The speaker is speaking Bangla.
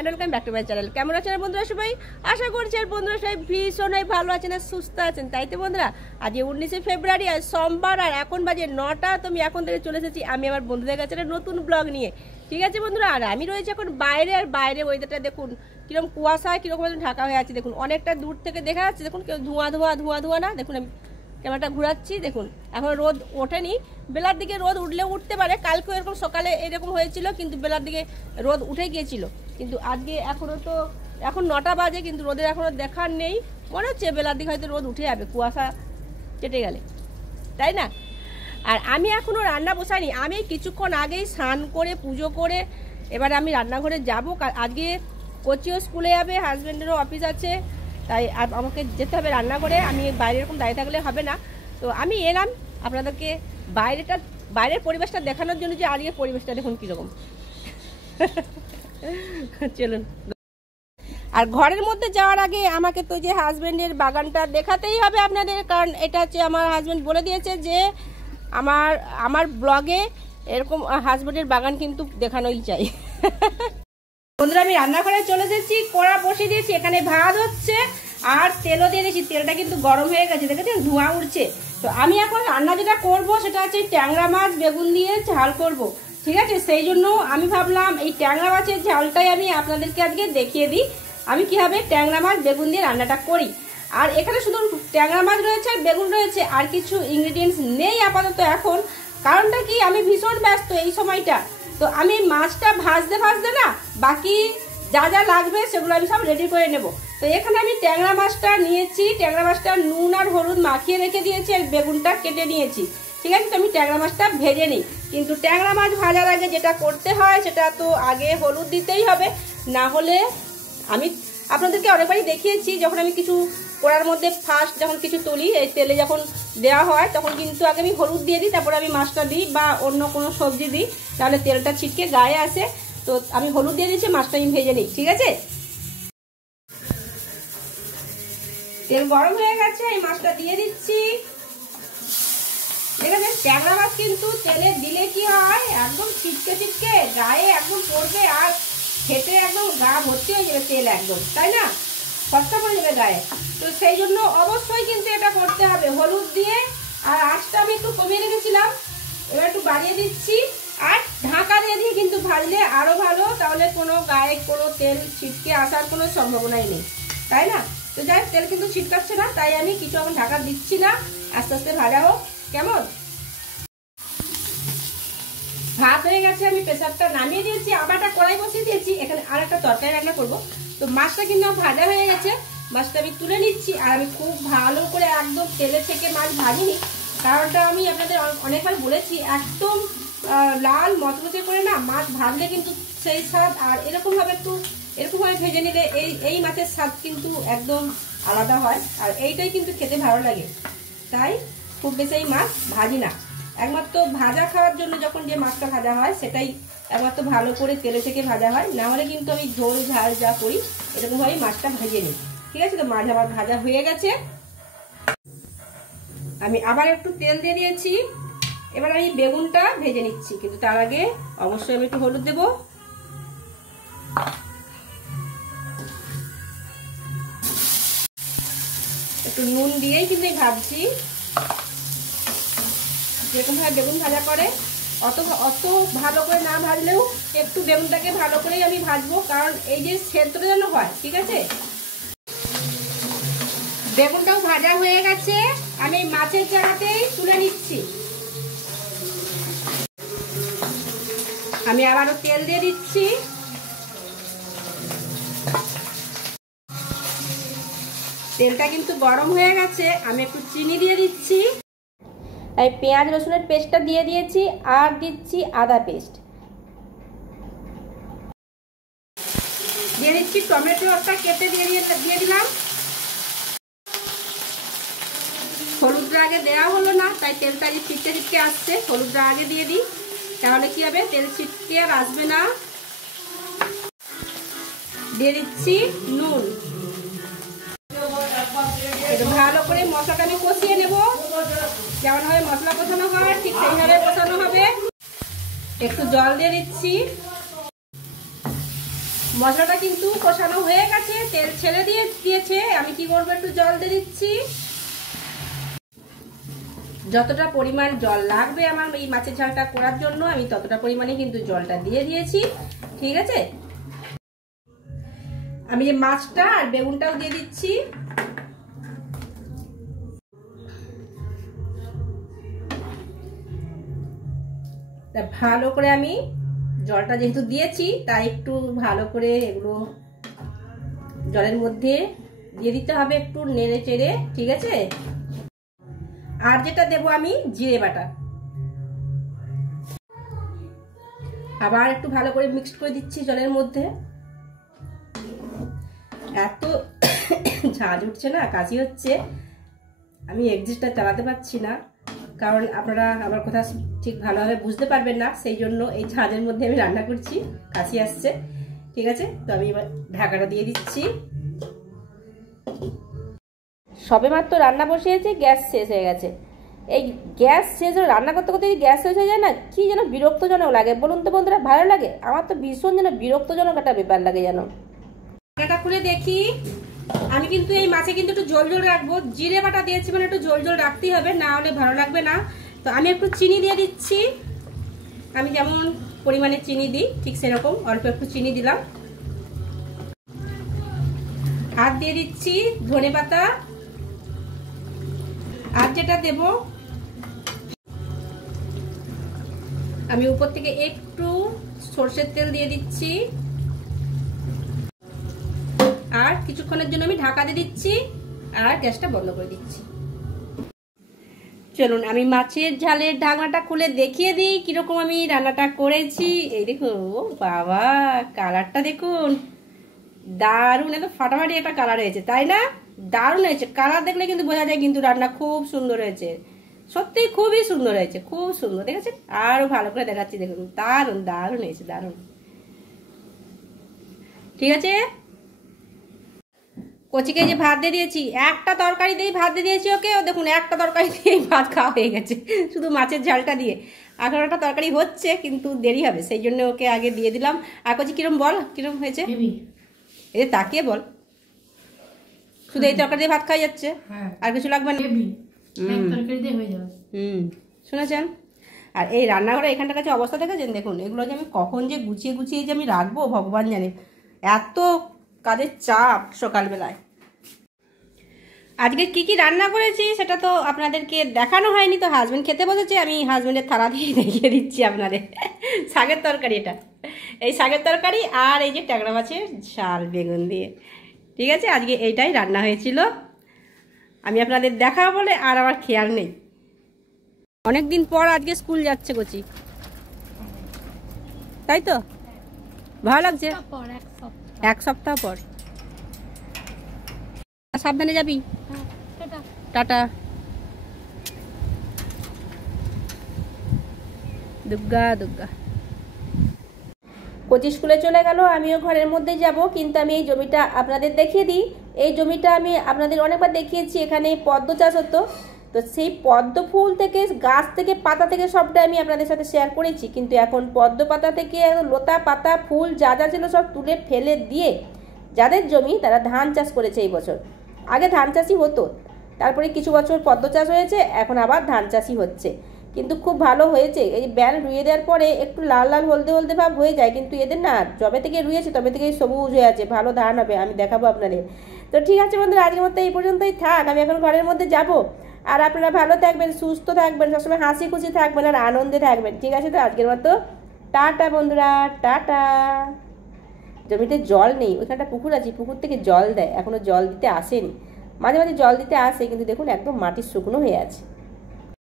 And welcome back to my channel. কেমন আছেন বন্ধুরা সবাই? আশা করছি আর বন্ধুরা সবাই ভীষণই ভালো আছেন আর সুস্থ আছেন। তাই তো বন্ধুরা, আজ 19শে ফেব্রুয়ারি, আজ সোমবার, আর এখন বাজে 9টা। তো আমি এখন থেকে চলে এসেছি আমি আমার বন্ধুদের কাছে একটা নতুন ব্লগ নিয়ে। ঠিক আছে বন্ধুরা, আর আমি রয়েছি এখন বাইরে, আর বাইরে ওয়েদারটা দেখুন কিরকম কুয়াশা, কিরকম ঢাকা হয়ে আছে। দেখুন অনেকটা দূর থেকে দেখা যাচ্ছে, দেখুন কেউ ধোঁয়া ধোঁয়া ধোঁয়া ধোঁয়া না। দেখুন আমি ক্যামেরাটা ঘুরাচ্ছি, দেখুন এখন রোদ ওঠেনি। বেলার দিকে রোদ উঠলে উঠতে পারে, কালকেও এরকম সকালে এরকম হয়েছিল, কিন্তু বেলার দিকে রোদ উঠে গিয়েছিল। কিন্তু আজকে এখন 9টা বাজে, কিন্তু রোদের এখনও দেখার নেই। মনে হচ্ছে বেলার দিকে হয়তো রোদ উঠে যাবে কুয়াশা কেটে গেলে, তাই না? আর আমি এখনও রান্না বসাইনি, আমি কিছুক্ষণ আগেই স্নান করে পুজো করে এবারে আমি রান্নাঘরে যাব। আজকে কোচিও স্কুলে যাবে, হাজব্যান্ডেরও অফিস আছে, তাই আমাকে যেতে হবে রান্না করে। আমি বাইরে এরকম দাঁড়িয়ে থাকলে হবে না। তো আমি এলাম আপনাদেরকে বাইরের পরিবেশটা দেখানোর জন্য, যে আজকের পরিবেশটা দেখুন কীরকম। চলুন। আর ঘরের মধ্যে যাওয়ার আগে আমাকে তো যে হাজব্যান্ডের বাগানটা দেখাতেই হবে আপনাদের, কারণ এটা হচ্ছে আমার হাজব্যান্ড বলে দিয়েছে যে আমার ব্লগে এরকম হাজব্যান্ডের বাগান কিন্তু দেখানোই চাই। বন্ধুরা, আমি রান্নাঘরে চলে এসেছি, কড়া বসিয়ে দিয়েছি, এখানে ভাত হচ্ছে আর তেলও দিয়ে দিয়েছি। তেলটা কিন্তু গরম হয়ে গেছে, দেখেছেন ধোঁয়া উঠছে। তো আমি এখন রান্না যেটা করবো সেটা হচ্ছে ট্যাংরা মাছ বেগুন দিয়ে ঝাল করব। ঠিক আছে, সেই জন্য আমি ভাবলাম এই ট্যাংরা মাছের ঝালটাই আমি আপনাদেরকে আজকে দেখিয়ে দিই আমি কীভাবে ট্যাংরা মাছ বেগুন দিয়ে রান্নাটা করি। আর এখানে শুধু ট্যাংরা মাছ রয়েছে আর বেগুন রয়েছে, আর কিছু ইনগ্রিডিয়েন্টস নেই আপাতত এখন। কারণটা কি, আমি ভীষণ ব্যস্ত এই সময়টা। তো আমি মাছটা ভাজতে না বাকি যা যা লাগবে সেগুলো আমি সব রেডি করে নেব। তো এখানে আমি ট্যাংরা মাছটা নিয়েছি, ট্যাংরা মাছটা নুন আর হলুদ মাখিয়ে রেখে দিয়েছি, আর বেগুনটা কেটে নিয়েছি। ঠিক আছে, তো আমি ট্যাংরা মাছটা ভেজে নিই। কিন্তু ট্যাংরা মাছ ভাজার আগে যেটা করতে হয় সেটা তো আগে হলুদ দিতেই হবে, না হলে আমি আপনাদেরকে অনেকবারই দেখিয়েছি, যখন আমি কিছু কড়ার মধ্যে ফার্স্ট যখন কিছু তুলি, এই তেলে যখন দেওয়া হয় তখন কিন্তু আগে আমি হলুদ দিয়ে দিই, তারপরে আমি মাছটা দিই বা অন্য কোনো সবজি দিই, তাহলে তেলটা ছিটকে গায়ে আসে। তো আমি হলুদ দিয়ে দিচ্ছি, মাছটা আমি ভেজে নিই। ঠিক আছে, তেল গরম হয়ে গেছে, এই মাছটা দিয়ে দিচ্ছি। ঠিক আছে, ট্যাংরা মাছ কিন্তু তেলে দিলে কি হয়, একদম ছিটকে গায়ে একদম পড়বে, আর খেতে একদম গা ভর্তি হয়ে যাবে তেল একদম, তাই না? খরচা পড়ে যাবে গায়ে। তো সেই জন্য অবশ্যই কিন্তু এটা করতে হবে হলুদ দিয়ে। আর আঁচটা আমি একটু কমিয়ে রেখেছিলাম, এবার একটু বাড়িয়ে দিচ্ছি। আর ঢাকা দিয়ে কিন্তু ভাজলে আরো ভালো, তাহলে কোনো গায়ে কোনো তেল ছিটকে আসার কোনো সম্ভাবনাই নেই, তাই না? তো যাই, তেল কিন্তু ছিটকাচ্ছে না, তাই আমি কিছু এখন ঢাকা দিচ্ছি না, আস্তে আস্তে ভাজা হোক। কেমন? ভাত হয়ে গেছে, আমি প্রেসারটা নামিয়ে দিয়েছি, আবার একটা কড়াই বসিয়ে দিয়েছি, এখানে আর একটা তরকারি রান্না করবো। তো মাছটা কিন্তু ভাজা হয়ে গেছে, মাছটা আমি তুলে নিচ্ছি। আর আমি খুব ভালো করে একদম তেলে থেকে মাছ ভাজিনি, কারণটা আমি আপনাদের অনেকবার বলেছি, একদম লাল মচমচে করে না মাছ ভাজলে কিন্তু সেই স্বাদ, আর এরকমভাবে ভেজে নিলে এই মাছের স্বাদ কিন্তু একদম আলাদা হয়। আর এইটাই কিন্তু খেতে ভালো লাগে, তাই খুব বেশি এই মাছ ভাজি না। একমাত্র ভাজা খাওয়ার জন্য যখন যে মাছটা ভাজা হয় সেটাই একমাত্র ভালো করে তেলে থেকে ভাজা হয়, না হলে কিন্তু আমি ঝোল ঝাল যা করি এরকমভাবে মাছটা ভেজে নিই। ঠিক আছে, তো মাছ আবার ভাজা হয়ে গেছে, আমি আবার একটু তেল দিয়ে দিয়েছি। এবার আমি বেগুনটা ভেজে নিচ্ছি, কিন্তু তার আগে অবশ্যই আমি একটু হলুদ দেব, একটু নুন দিয়েই কিন্তু আমি ভাজছি। যেরকম ভাবে বেগুন ভাজা করে অত ভালো করে না ভাজলেও একটু বেগুনটাকে ভালো করেই আমি ভাজবো, কারণ এই যে সেদ্ধটা যেন হয়। ঠিক আছে, বেগুনটাও ভাজা হয়ে গেছে, আমি মাছের জায়গাতেই তুলে নিচ্ছি। আমি আবারও তেল দিয়ে দিচ্ছি, তেলটা কিন্তু গরম হয়ে গেছে, আমি একটু চিনি দিয়ে দিচ্ছি। তাই পেঁয়াজ রসুনের পেস্টটা দিয়ে দিয়েছি, আর দিচ্ছি আদা পেস্ট দিয়ে দিচ্ছি, টমেটোটা কেটে দিয়ে দিলাম। হলুদটা আগে দেওয়া হলো না, তাই তেলটা ছিটকে আসছে, হলুদটা আগে দিয়ে দিই, তাহলে কি হবে, তেল ছিটকে আর আসবে না। দিয়ে দিচ্ছি নুন, ভালো করে মশলাটা আমি কষিয়ে নেব, যেমন ভাবে মশলা কষানো হয় ঠিক সেইভাবে কষানো হবে। একটু জল দিয়ে দিচ্ছি, মশলাটা কিন্তু কষানো হয়ে গেছে, তেল ছেড়ে দিয়েছে। আমি কি করবো, একটু জল দিয়ে দিচ্ছি। যতটা পরিমাণ জল লাগবে আমার এই মাছের ঝালটা করার জন্য আমি ততটা পরিমাণে কিন্তু জলটা দিয়ে দিয়েছি। ঠিক আছে, আমি যে মাছটা আর বেগুনটাও দিয়ে দিচ্ছি। ভালো করে আমি জলটা যেহেতু দিয়েছি তাই একটু ভালো করে এগুলো জলের মধ্যে দিয়ে দিতে হবে, একটু নেড়ে চেড়ে। ঠিক আছে, আর যেটা দেবো আমি জিরে বাটা, আবার একটু ভালো করে মিক্সড করে দিচ্ছি জলের মধ্যে। এত ঝাঁজ উঠছে না, কাশি হচ্ছে, আমি এক্সিটটা চালাতে পারছি না, কারণ আপনারা আমার কথা ঠিক ভালোভাবে বুঝতে পারবেন না, সেই জন্য এই ঝাঁজের মধ্যে আমি রান্না করছি, কাশি আসছে। ঠিক আছে, তো আমি এবার ঢাকাটা দিয়ে দিচ্ছি। সবেমাত্র রান্না বসিয়েছি, গ্যাস শেষ হয়ে গেছে। এই গ্যাস শেষ হয়ে রান্না করতে করতে গ্যাস শেষ হয়ে যায় না, কি যেন বিরক্তজনক লাগে, বলুন তো বন্ধুরা? ভালো লাগে? আমার তো ভীষণ যেন বিরক্তজনক একটা ব্যাপার লাগে যেন। ঢাকাটা খুলে দেখি, আমি কিন্তু এই মাছে কিন্তু একটু ঝোল ঝোল রাখবো। জিরে বাটা দিয়েছি মানে একটু ঝোল ঝোল রাখতেই হবে, না হলে ভালো লাগবে না। তো আমি একটু চিনি দিয়ে দিচ্ছি, আমি যেমন পরিমাণে চিনি দিই ঠিক সেরকম অল্প একটু চিনি দিলাম। আর দিয়ে দিচ্ছি ধনে পাতা, আর যেটা দেব আমি উপর থেকে একটু সরষের তেল দিয়ে দিচ্ছি, আর কিছুক্ষণের জন্য আমি ঢাকা দিয়ে দিচ্ছি আর গ্যাসটা বন্ধ করে দিচ্ছি। চলুন আমি মাছের ঝালের ঢাকনাটা খুলে দেখিয়ে দিই কিরকম আমি রান্নাটা করেছি। এই দেখুন, বাবা কালারটা দেখুন, দারুণ, এত ফাটাফাটি একটা কালার হয়েছে, তাই না? দারুণ হয়েছে, কালার দেখলে কিন্তু বোঝা যায় কিন্তু রান্না খুব সুন্দর হয়েছে, সত্যি খুবই সুন্দর হয়েছে, খুব সুন্দর। দেখেছেন? আরো ভালো করে দেখাচ্ছি, দেখুন দারুণ দারুণ হয়েছে, দারুণ। ঠিক আছে, কচিকে যে ভাত দিয়ে দিয়েছি, একটা তরকারি দিয়ে ভাত দিয়ে দিয়েছি ওকে, ও দেখুন একটা তরকারি দিয়ে ভাত খাওয়া হয়ে গেছে, শুধু মাছের ঝালটা দিয়ে। এখন একটা তরকারি হচ্ছে কিন্তু দেরি হবে, সেই জন্য ওকে আগে দিয়ে দিলাম। আর কচি কিরম বল, কিরম হয়েছে? এই তাকিয়ে বল, শুধু এই তরকারি দিয়ে ভাত খাওয়া যাচ্ছে, আর কিছু লাগবে না? শুনেছেন? আর এই রান্নাঘরে এখানটার কাছে অবস্থা দেখেছেন? দেখুন এগুলো যে আমি কখন যে গুছিয়ে গুছিয়ে যে আমি রাখবো ভগবান জানে, এত কাজের চাপ সকালবেলায়। আজকে কি কি রান্না করেছি সেটা তো আপনাদেরকে দেখানো হয়নি, তো হাজবেন্ড খেতে বসেছে, আমি হাজবেন্ডের থালা দিয়ে দেখিয়ে দিচ্ছি আপনাদের। শাকের তরকারি, এটা এই শাকের তরকারি, আর এই যে ট্যাংরা মাছের ঝাল বেগুন দিয়ে। ঠিক আছে, আজকে এইটাই রান্না হয়েছিল, আমি আপনাদের দেখাবো বলে আর আমার খেয়াল নেই। অনেকদিন পর আজকে স্কুল যাচ্ছে কচি, তাই তো? ভালো লাগছে? এক সপ্তাহ পর। সাবধানে যাবি, টাটা। দুর্গা দুর্গা। কচি স্কুলে চলে গেল, আমিও ঘরের মধ্যে যাব, কিন্তু আমি এই জমিটা আপনাদের দেখিয়ে দিই। এই জমিটা আমি আপনাদের অনেকবার দেখিয়েছি, এখানে পদ্ম চাষ হতো, তো সেই পদ্ম ফুল থেকে, গাছ থেকে, পাতা থেকে সবটা আমি আপনাদের সাথে শেয়ার করেছি, কিন্তু এখন পদ্ম পাতা থেকে লতা পাতা ফুল যা যা ছিল সব তুলে ফেলে দিয়ে যাদের জমি তারা ধান চাষ করেছে এই বছর। আগে ধান চাষই হতো, তারপরে কিছু বছর পদ্ম চাষ হয়েছে, এখন আবার ধান চাষই হচ্ছে, কিন্তু খুব ভালো হয়েছে। এই ব্যাল রুইয়ে দেওয়ার পরে একটু লাল লাল হলদে হলদে ভাব হয়ে যায়, কিন্তু এদের না, যবে থেকে রুইয়েছে তবে থেকেই সবুজ হয়ে আছে, ভালো ধান হবে, আমি দেখাবো আপনাদের। তো ঠিক আছে বন্ধুরা, আজকের মতো এই পর্যন্তই থাক, আমি এখন ঘরের মধ্যে যাব। আর আপনারা ভালো থাকবেন, সুস্থ থাকবেন, সবসময় হাসি খুশি থাকবেন আর আনন্দে থাকবেন। ঠিক আছে, তো আজকের মতো টাটা বন্ধুরা, টাটা। জমিতে জল নেই, ওইখানটা পুকুর আছে, পুকুর থেকে জল দেয়, এখনো জল দিতে আসেনি, মাঝে মাঝে জল দিতে আসে, কিন্তু দেখুন একদম মাটির শুকনো হয়ে আছে।